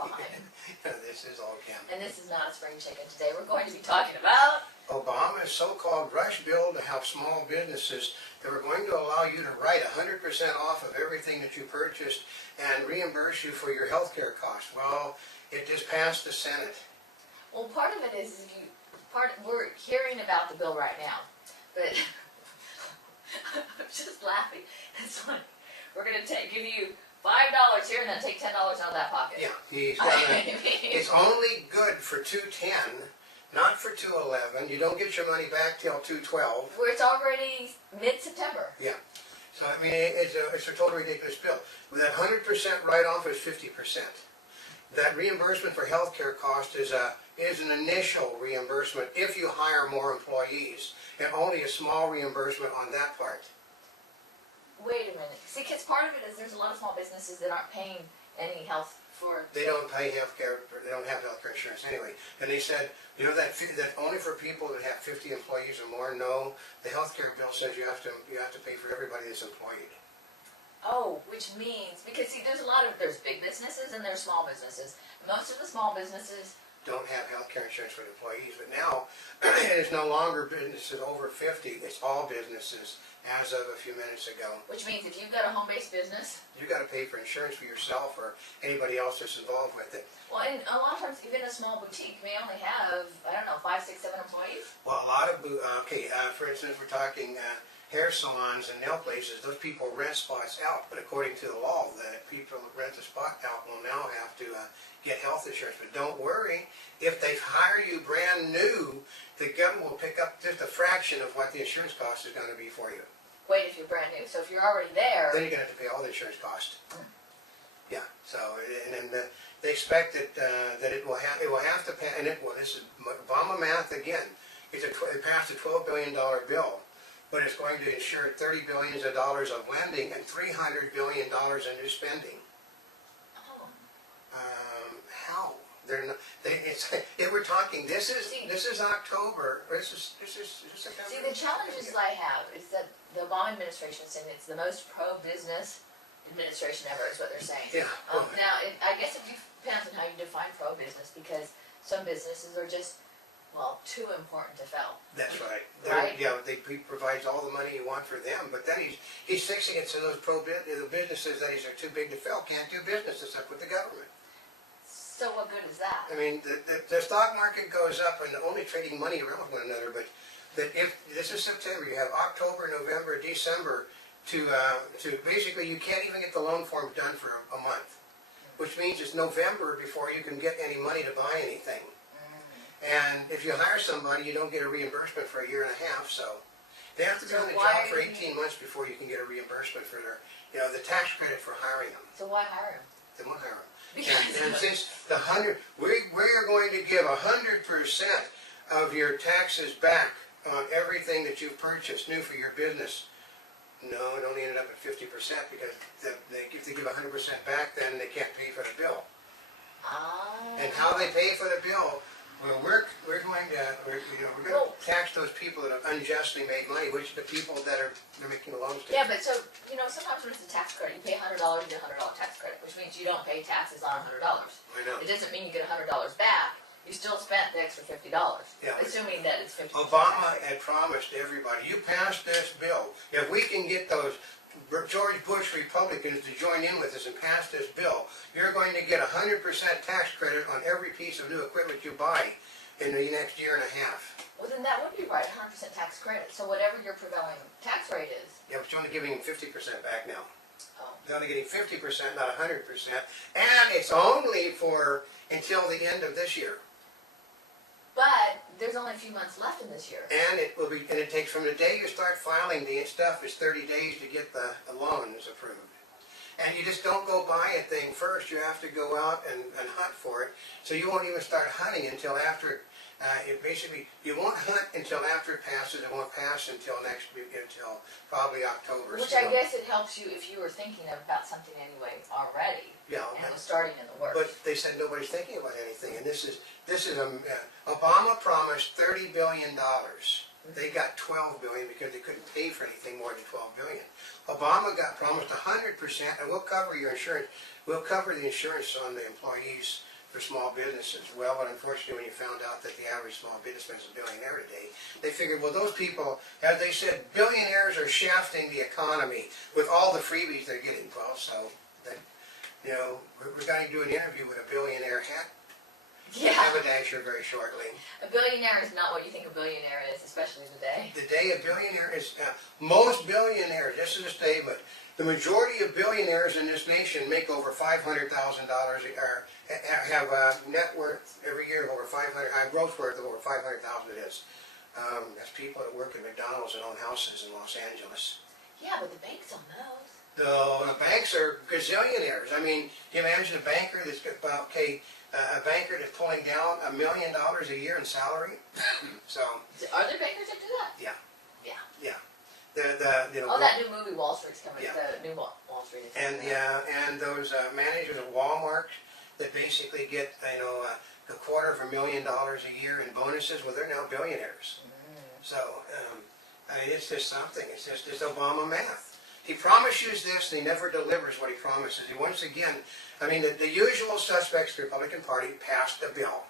behind. This is all Kim. And this is not a spring chicken. Today we're going to be talking about Obama's so-called rush bill to help small businesses that were going to allow you to write 100% off of everything that you purchased and reimburse you for your health care costs. Well, it just passed the Senate. well, part of it is we're hearing about the bill right now, but I'm just laughing. It's funny. We're going to give you $5 here and then take $10 out of that pocket. Yeah, it's only good for 210, not for 211. You don't get your money back till 212. Where it's already mid-September. Yeah. So, I mean, it's a totally ridiculous bill. With that 100% write-off is 50%. That reimbursement for health care cost is an initial reimbursement if you hire more employees, and only a small reimbursement on that part. Wait a minute. See, because part of it is there's a lot of small businesses that aren't paying any health for. They don't pay health care, they don't have health care insurance anyway. And they said, you know, that only for people that have 50 employees or more. No, the health care bill says you have to pay for everybody that's employed. Oh, which means, because see, there's big businesses and there's small businesses. Most of the small businesses don't have health care insurance for employees, but now it's no longer businesses over 50, it's all businesses as of a few minutes ago. Which means if you've got a home-based business, you got to pay for insurance for yourself or anybody else that's involved with it. Well, and a lot of times, even a small boutique may only have, I don't know, 5, 6, 7 employees. Well, a lot of, for instance, we're talking hair salons and nail places, those people rent spots out, but according to the law, the people that rent the spot out will now have to get health insurance. But don't worry, if they hire you brand new, the government will pick up just a fraction of what the insurance cost is going to be for you. Wait, if you're brand new, so if you're already there, then you're going to have to pay all the insurance cost. Yeah, so, and then they expect that it will have to pay, and this is Obama math again. It passed a $12 billion bill. But it's going to insure $30 billion of lending and $300 billion in new spending. Oh. How? They're not. We're talking. This is October. This is September. See, the challenges I have is that the Obama administration is saying it's the most pro-business administration ever. Is what they're saying. Yeah. Now, I guess it depends on how you define pro-business, because some businesses are just, well, too important to fail. That's right. Right? Yeah, he provides all the money you want for them, but then he's fixing it so those the businesses that are too big to fail can't do business except with the government. So what good is that? I mean, the stock market goes up and only trading money around with one another, but if this is September, you have October, November, December to basically you can't even get the loan form done for a month, which means it's November before you can get any money to buy anything. And if you hire somebody, you don't get a reimbursement for a year and a half. So they have to be on the job for 18 months before you can get a reimbursement for their, the tax credit for hiring them. So why hire them? They won't hire them. And since we are going to give 100% of your taxes back on everything that you've purchased new for your business. No, it only ended up at 50% because if they give 100% back, then they can't pay for the bill. And how they pay for the bill? Well, we're going to tax those people that have unjustly made money, which are the people that they're making the loans to. Yeah, but so sometimes when it's a tax credit, you pay $100, you get a $100 tax credit, which means you don't pay taxes on $100. I know. It doesn't mean you get $100 back. You still spent the extra $50, assuming that it's 50%. Obama had promised everybody, you pass this bill, if we can get those George Bush Republicans to join in with us and pass this bill, you're going to get 100% tax credit on every piece of new equipment you buy in the next year and a half. Well, then that would be right, 100% tax credit. So whatever your prevailing tax rate is. Yeah, but you're only giving them 50% back now. Oh. They're only getting 50%, not 100%, and it's only for until the end of this year. But there's only a few months left in this year. And it takes from the day you start filing the stuff, it's 30 days to get the loans approved. And you just don't go buy a thing first. You have to go out and hunt for it. So you won't even start hunting until after. You won't hunt until after it passes. It won't pass until probably October. Which I guess it helps you if you were thinking about something anyway already. Yeah. And it was starting in the works. But they said nobody's thinking about anything. And this is Obama promised $30 billion. They got $12 billion because they couldn't pay for anything more than $12 billion. Obama got promised 100%, and we'll cover your insurance. We'll cover the insurance on the employees for small businesses. Well, but unfortunately, when you found out that the average small businessman is a billionaire today, they figured, well, those people, as they said, billionaires are shafting the economy with all the freebies they're getting. Well, so, that, you know, we're going to do an interview with a billionaire Yeah. haberdasher very shortly. A billionaire is not what you think a billionaire is, especially today. The day a billionaire is, most billionaires, this is a statement, the majority of billionaires in this nation make over $500,000 a year, have a net worth every year of over 500, gross worth of over 500,000 it is. That's people that work at McDonald's and own houses in Los Angeles. Yeah, but the banks don't know. The banks are gazillionaires. I mean, can you imagine a banker that's got, a banker that's pulling down $1 million a year in salary? So, Are there bankers that do that? yeah. Yeah. Yeah. You know, Oh, that new movie Wall Street's coming. Yeah. The new Wall Street is and coming out. yeah, and those managers at Walmart that basically get, you know, $250,000 a year in bonuses, well, they're now billionaires. So, I mean, it's just something. It's Obama math. He promises this, and he never delivers what he promises. He once again, I mean, the usual suspects, the Republican Party, passed a bill.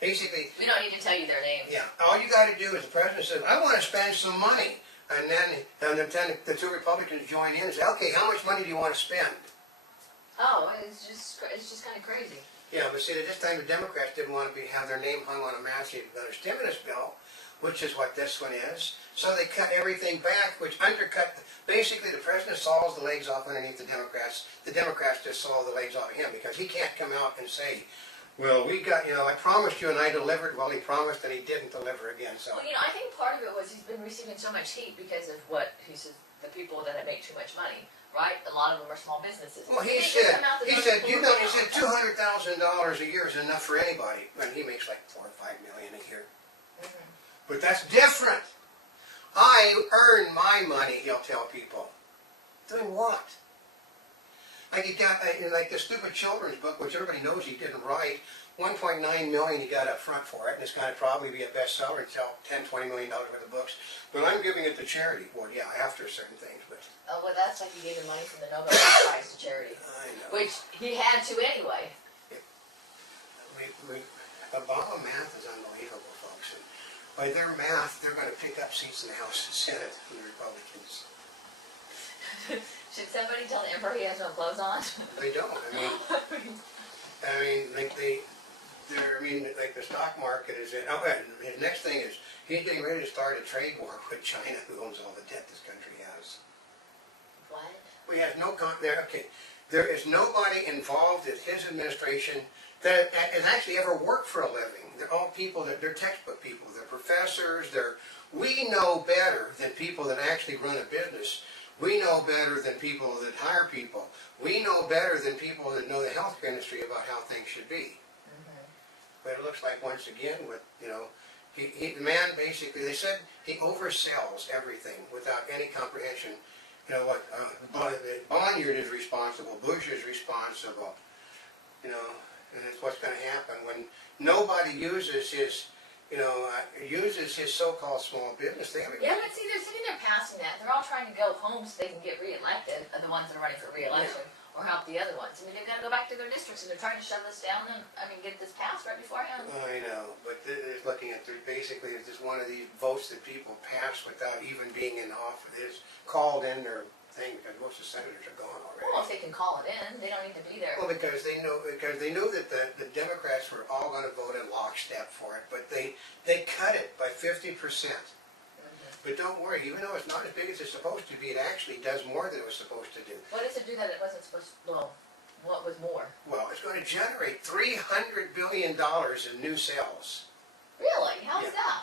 Basically, We don't need to tell you their names. yeah, all you got to do is the president says, I want to spend some money. And then the two Republicans join in and say, okay, how much money do you want to spend? Oh, it's just kind of crazy. Yeah, but see, at this time the Democrats didn't want to have their name hung on a massive stimulus bill, which is what this one is. So they cut everything back, which undercut, basically the president saws the legs off underneath the Democrats. The Democrats just saw the legs off of him because he can't come out and say, well, we got, you know, I promised you and I delivered. Well, he promised and he didn't deliver again. So Well, you know, I think part of it was he's been receiving so much heat because of what he says, the people that make too much money, right? A lot of them are small businesses. well, They he just said, come out the he door said, and you pull know, it he down. said $200,000 a year is enough for anybody, and he makes like $4 or $5 million a year. But that's different. I earn my money, he'll tell people. Doing what? Like he got, like the stupid children's book, which everybody knows he didn't write, $1.9 million he got up front for it, and it's going to probably be a bestseller and sell $10, $20 million worth of books. But I'm giving it to charity. Well, yeah, after certain things, but Oh, well, that's like he gave the money from the Nobel Prize to charity, I know. which he had to anyway. Obama math is unbelievable, folks. And by their math, they're going to pick up seats in the House and Senate from the Republicans. Should somebody tell the emperor he has no clothes on? They don't. Like like the stock market is in. Oh, and his next thing is he's getting ready to start a trade war with China, who owns all the debt this country has. What? We have no there. Okay, there is nobody involved in his administration that has actually ever worked for a living. They're all people they're textbook people. They're professors. We know better than people that actually run a business. We know better than people that hire people. We know better than people that know the healthcare industry about how things should be. But it looks like once again, with the man basically, they said he oversells everything without any comprehension. You know what? Bonnier is responsible. Bush is responsible. You know, and it's what's going to happen when nobody uses his. Uses his so-called small business. Yeah, but see, they're sitting there passing that. They're all trying to go home so they can get reelected, the ones that are running for reelection, or help the other ones. I mean, they've got to go back to their districts, and they're trying to shove this down and, get this passed right beforehand. I know, but it's looking at basically it's just one of these votes that people pass without even being in office. It's called in their thing because most of the senators are gone already. Well, if they can call it in, they don't need to be there. Well, because they know that the Democrats were all going to vote in lockstep for it, but they cut it by 50%. But don't worry, even though it's not as big as it's supposed to be, it actually does more than it was supposed to do. What does it do that it wasn't supposed to? Well, what was more? Well, it's going to generate $300 billion in new sales. Really? How's Yeah. that?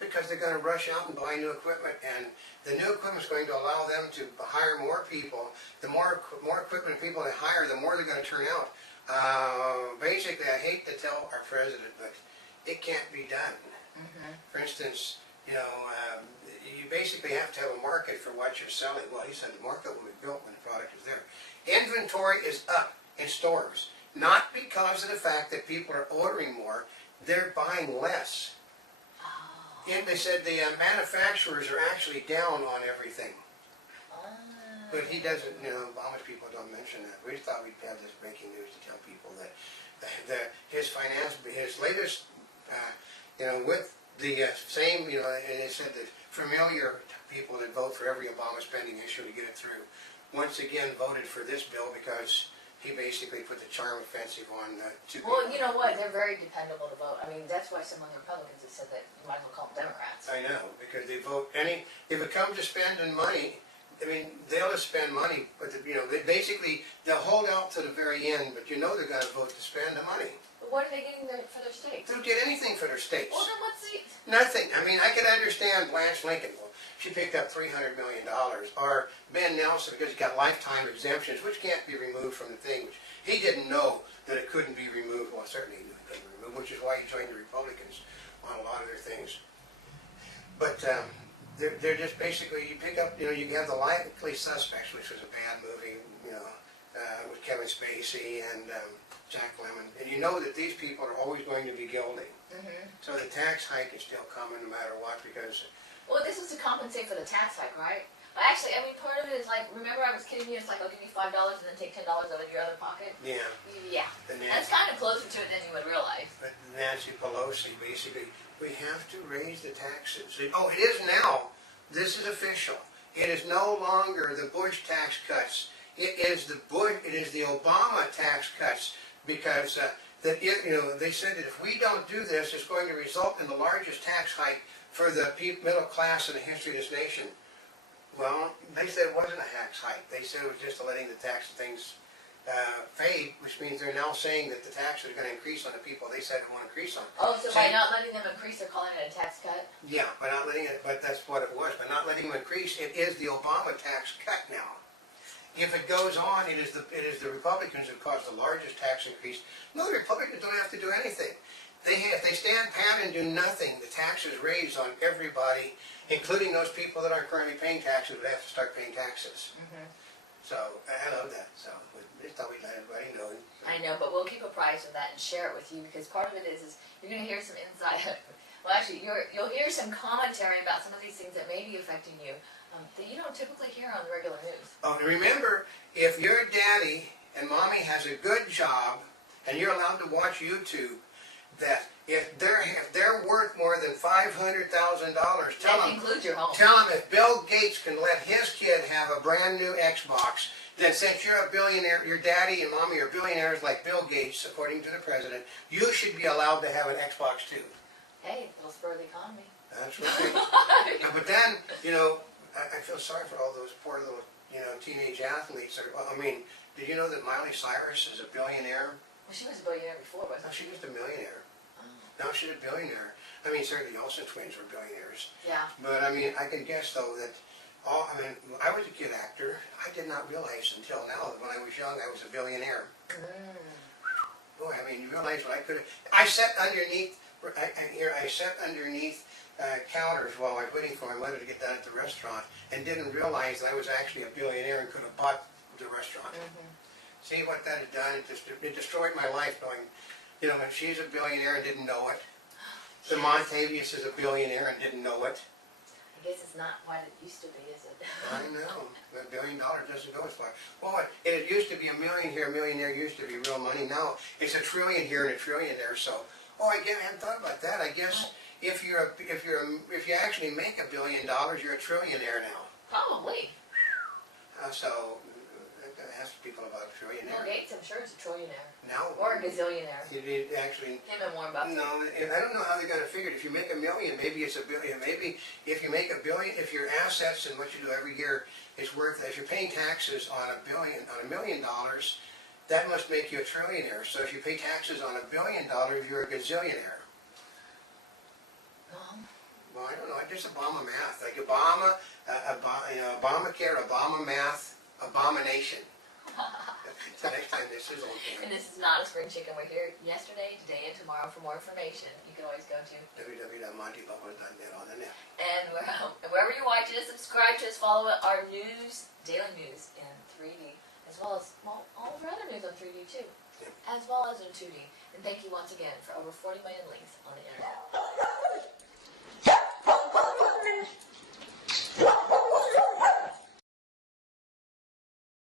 Because they're going to rush out and buy new equipment, and the new equipment is going to allow them to hire more people. The more equipment people they hire, the more they're going to turn out. Basically, I hate to tell our president, but it can't be done. For instance, you basically have to have a market for what you're selling. Well, he said the market will be built when the product is there. Inventory is up in stores, not because of the fact that people are ordering more, they're buying less. And they said the manufacturers are actually down on everything. But he doesn't, Obama's people don't mention that. We just thought we'd have this breaking news to tell people that his latest, with the same, and it said that familiar people that vote for every Obama spending issue to get it through, once again voted for this bill because he basically put the charm offensive on two Well, people. you know what, they're very dependable to vote. I mean, that's why some of the Republicans have said that you might as well call them Democrats. I know, because they vote if it comes to spending money, I mean, they'll just spend money, but they'll hold out to the very end, but they're gonna vote to spend the money. But what are they getting for their states? They don't get anything for their states. Well, then what's the... Nothing. I mean, I could understand Blanche Lincoln. Well, she picked up $300 million. Or Ben Nelson, because he got lifetime exemptions, which can't be removed from the thing. Which he didn't know that it couldn't be removed. Well, certainly he knew it couldn't be removed, which is why he joined the Republicans on a lot of their things. But they're just basically, you pick up, you have The Likely Suspects, which was a bad movie, with Kevin Spacey and Jack Lemmon. And you know that these people are always going to be guilty. Mm-hmm. So the tax hike is still coming no matter what, because Well, this is to compensate for the tax hike, right? But actually, I mean, part of it is like, remember I was kidding you, it's like, I'll give you $5 and then take $10 out of your other pocket? yeah, Yeah. the That's Nancy, kind of closer to it than you would realize. but Nancy Pelosi basically, we have to raise the taxes. Oh, it is now. This is official. It is no longer the Bush tax cuts. It is the Obama tax cuts, because they said that if we don't do this, it's going to result in the largest tax hike for the middle class in the history of this nation. Well, they said it wasn't a tax hike. They said it was just letting the tax things fade, which means they're now saying that the taxes are going to increase on the people they said they want to increase on. Oh, so by not letting them increase, they're calling it a tax cut? Yeah, by not letting it, but that's what it was. By not letting them increase, it is the Obama tax cut now. If it goes on, it is the Republicans who caused the largest tax increase. No, the Republicans don't have to do anything. If they stand pat and do nothing, the taxes raise on everybody, including those people that aren't currently paying taxes, would have to start paying taxes. Mm-hmm. So I love that. So we just thought we'd let everybody know. I know, but we'll keep apprised of that and share it with you, because part of it is you're going to hear some inside. Well, actually, you'll hear some commentary about some of these things that may be affecting you that you don't typically hear on the regular news. Oh, and remember, if your daddy and mommy has a good job and you're allowed to watch YouTube, that if they're worth more than $500,000, That includes your home. tell them if Bill Gates can let his kid have a brand new Xbox, then since you're a billionaire, your daddy and mommy are billionaires like Bill Gates, according to the president, you should be allowed to have an Xbox too. Hey, it'll spur the economy. That's right. But then, I feel sorry for all those poor little, teenage athletes. I mean, did you know that Miley Cyrus is a billionaire? Well, she was a billionaire before, No, wasn't she? she was a millionaire. Oh. Now she's a billionaire. I mean, certainly the Olsen twins were billionaires. Yeah. But I mean, I can guess though that I was a kid actor. I did not realize until now that when I was young, I was a billionaire. Boy, I mean, you realize what I could have. I sat underneath. I sat underneath counters while I was waiting for my mother to get done at the restaurant, and didn't realize that I was actually a billionaire and could have bought the restaurant. See what that has done? It destroyed my life. Going, she's a billionaire and didn't know it. The Montavious is a billionaire and didn't know it. I guess it's not what it used to be, is it? I know. $1 billion doesn't go as far. Well, it used to be a million here. A millionaire used to be real money. Now it's a trillion here and a trillion there. So, I hadn't thought about that. I guess if you actually make $1 billion, you're a trillionaire now. Probably. So ask people about a Bill trillionaire. Gates, I'm sure, is a trillionaire. Now, Or a gazillionaire. it actually. Him and Warren Buffett. No, and I don't know how they're going to figure it. If you make $1 million, maybe it's $1 billion. Maybe if you make $1 billion, if your assets and what you do every year is worth, if you're paying taxes on $1 million, that must make you a trillionaire. So if you pay taxes on $1 billion, you're a gazillionaire. Well, I don't know. Just Obama math, like Obamacare, Obama math, abomination. So next time this is okay. And this is not a spring chicken. We're here yesterday, today, and tomorrow. For more information, you can always go to www.montybubbles.net on the net. and wherever you watch it, subscribe to us, follow our news, daily news in 3D, as well as all of our other news on 3D too, as well as in 2D. And thank you once again for over 40 million links on the internet.